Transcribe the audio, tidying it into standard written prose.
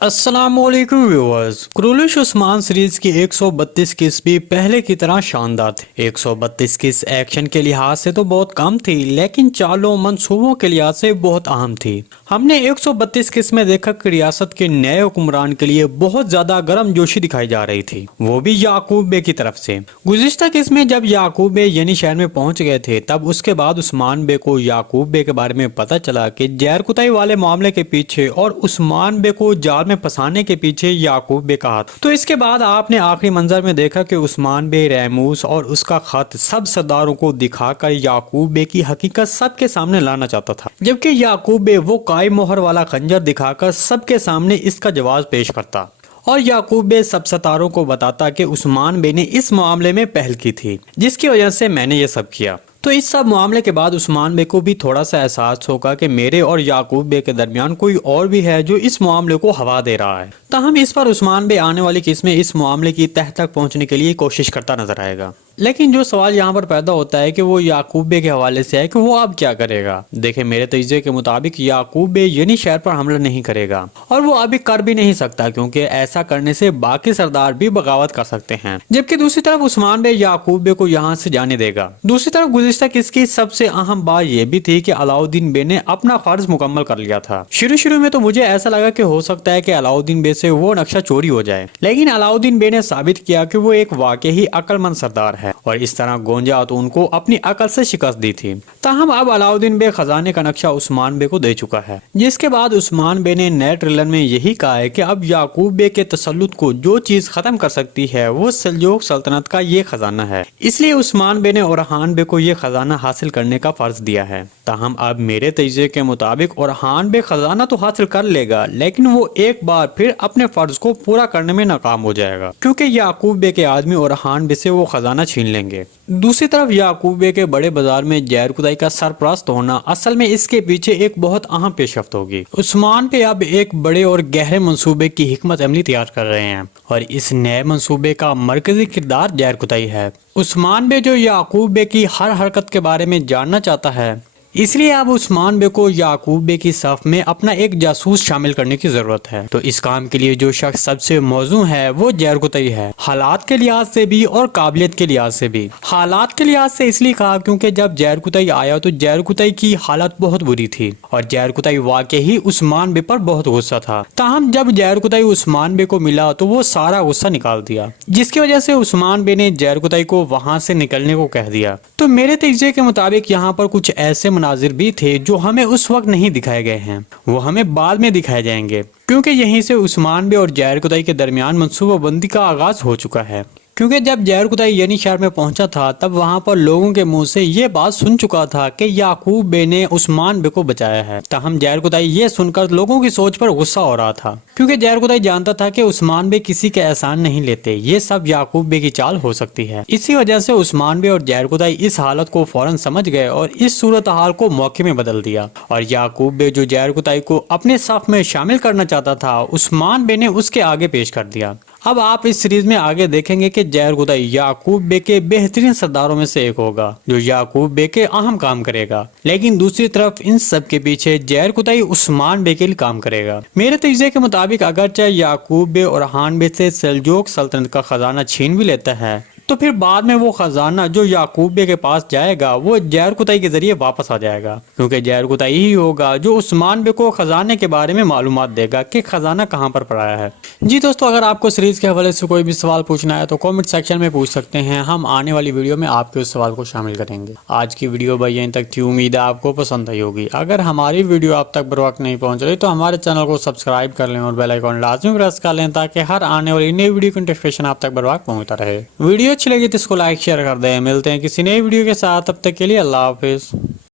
अस्सलामुअलैकुम viewers. क्रूलिश Usman series की 132 किस भी पहले की तरह शानदार थी। 132 किस एक्शन के लिहाज से तो बहुत कम थी, लेकिन चालों मंसूबों के लिहाज से बहुत अहम थी। हमने 132 किस में देखा कि रियासत के नए हुक्मरान के लिए बहुत ज्यादा गर्म जोशी दिखाई जा रही थी, वो भी याकूब बे की तरफ से। गुज़िश्ता किस में जब याकूब बे यानी शहर में पहुंच गए थे, तब उसके बाद उस्मान बे को याकूब बे के बारे में पता चला कि जहर कुताई वाले मामले के पीछे और उस्मान बे को जाल में फंसाने के पीछे याकूब बे का हाथ। तो इसके बाद आपने आखिरी मंजर में देखा कि उस्मान बे रैमूस और उसका खत सब सरदारों को दिखाकर याकूब बे की हकीकत सबके सामने लाना चाहता था, जबकि याकूब बे वो काई मोहर वाला खंजर दिखाकर सबके सामने इसका जवाब पेश करता और याकूब बे सब सतारों को बताता कि उस्मान बे ने इस मामले में पहल की थी, जिसकी वजह से मैंने ये सब किया। तो इस सब मामले के बाद उस्मान बे को भी थोड़ा सा एहसास होगा कि मेरे और याकूब बे के दरमियान कोई और भी है जो इस मामले को हवा दे रहा है। ताहम इस पर उस्मान बे आने वाली किस्में इस मामले की तह तक पहुंचने के लिए कोशिश करता नजर आएगा। लेकिन जो सवाल यहाँ पर पैदा होता है कि वो याकूब बे के हवाले से है कि वो अब क्या करेगा। देखें, मेरे तजज़िये के मुताबिक याकूब बे यानी शहर पर हमला नहीं करेगा, और वो अभी कर भी नहीं सकता, क्योंकि ऐसा करने से बाकी सरदार भी बगावत कर सकते हैं। जबकि दूसरी तरफ उस्मान बे याकूब बे को यहाँ से जाने देगा। दूसरी तरफ गुज़िश्ता किसकी सबसे अहम बात यह भी थी कि अलाउद्दीन बे ने अपना फर्ज मुकम्मल कर लिया था। शुरू में तो मुझे ऐसा लगा कि हो सकता है कि अलाउद्दीन बे से वो नक्शा चोरी हो जाए, लेकिन अलाउद्दीन बे ने साबित किया कि वो एक वाकई अक्लमंद सरदार है, और इस तरह गोंजा तो उनको अपनी अकल से शिकस्त दी थी। ताहम अब अलाउद्दीन बे खजाने का नक्शा उस्मान बे को दे चुका है, जिसके बाद उस्मान बे ने नए ट्रेलर में यही कहा है कि अब याकूब बे के तसल्लुत को जो चीज खत्म कर सकती है वो सल्जूक सल्तनत का ये खजाना है। इसलिए उस्मान बे ने ओरहान बे को ये खजाना हासिल करने का फर्ज दिया है। ताहम अब मेरे तजज़िये के मुताबिक ओरहान बे खजाना तो हासिल कर लेगा, लेकिन वो एक बार फिर अपने फर्ज को पूरा करने में नाकाम हो जाएगा, क्योंकि याकूब बे के आदमी ओरहान बे से वो खजाना छीन लेंगे। दूसरी तरफ याकूब बे के बड़े बाजार में जहर कुदाई का सरपरस्त होना असल में इसके पीछे एक बहुत अहम पेशरफ्त होगी। उस्मान पे अब एक बड़े और गहरे मंसूबे की हिकमत अमली तैयार कर रहे हैं, और इस नए मंसूबे का मरकजी किरदार जहर कुदाई है। उस्मान बे जो याकूब बे की हर हरकत के बारे में जानना चाहता है, इसलिए अब उस्मान बे को याकूब बे की सफ में अपना एक जासूस शामिल करने की जरूरत है। तो इस काम के लिए जो शख्स सबसे मौजू है वो जहर कुतई है, हालात के लिहाज से भी और काबिलियत के लिहाज से भी। हालात के लिहाज से इसलिए कहा क्योंकि जब जहर कुतई आया तो जहर कुतई की हालत बहुत बुरी थी, और जहर कुतई वाकई ही उस्मान बे पर बहुत गुस्सा था। ताहम जब जहर कुतई उस्मान बे को मिला तो वो सारा गुस्सा निकाल दिया, जिसकी वजह से उस्मान बे ने जहर कुतई को वहां से निकलने को कह दिया। तो मेरे तजज़िये के मुताबिक यहाँ पर कुछ ऐसे मनाजिर भी थे जो हमें उस वक्त नहीं दिखाए गए हैं, वो हमें बाद में दिखाए जाएंगे, क्योंकि यहीं से उस्मान बे और जहर कुतई के दरमियान मंसूबाबंदी का आगाज हो चुका है। क्योंकि जब जहर कुतई यानी शहर में पहुंचा था, तब वहां पर लोगों के मुंह से ये बात सुन चुका था कि याकूब बे ने उस्मान बे को बचाया है। ताहम जहर कुतई ये सुनकर लोगों की सोच पर गुस्सा हो रहा था, क्योंकि जहर कुतई जानता था कि उस्मान बे किसी के एहसान नहीं लेते, ये सब याकूब बे की चाल हो सकती है। इसी वजह से उस्मान बे और जहर कुतई इस हालत को फौरन समझ गए और इस सूरत हाल को मौके में बदल दिया। और याकूब बे जो जहर कुतई को अपने सफ में शामिल करना चाहता था, उस्मान बे ने उसके आगे पेश कर दिया। अब आप इस सीरीज में आगे देखेंगे कि जहर कुतई याकूब बे के बेहतरीन सरदारों में से एक होगा, जो याकूब बे के अहम काम करेगा, लेकिन दूसरी तरफ इन सब के पीछे जहर कुतई उस्मान बे के लिए काम करेगा। मेरे तजज़िये के मुताबिक अगरचे याकूब बे और ओरहान बे से सल्जूक सल्तनत का खजाना छीन भी लेता है, तो फिर बाद में वो खजाना जो याकूब बे के पास जाएगा वो जहर कुतई के जरिए वापस आ जाएगा, क्योंकि जहर कुतई ही होगा जो उस्मान बे को खजाने के बारे में मालूमात देगा कि खजाना कहाँ पर पड़ा है। जी दोस्तों, अगर आपको सीरीज के हवाले से कोई भी सवाल पूछना है तो कमेंट सेक्शन में पूछ सकते हैं, हम आने वाली वीडियो में आपके उस सवाल को शामिल करेंगे। आज की वीडियो भाई यहीं तक थी, उम्मीद है आपको पसंद आई होगी। अगर हमारी वीडियो आप तक बर वक्त नहीं पहुंच रही तो हमारे चैनल को सब्सक्राइब कर लें और बेल आइकन लाजमी प्रेस कर लें, ताकि हर आने वाली नई वीडियो की नोटिफिकेशन आप तक बर वक्त पहुंचता रहे। वीडियो अच्छी लगी तो इसको लाइक शेयर कर दें। मिलते हैं किसी नई वीडियो के साथ, तब तक के लिए अल्लाह हाफिज।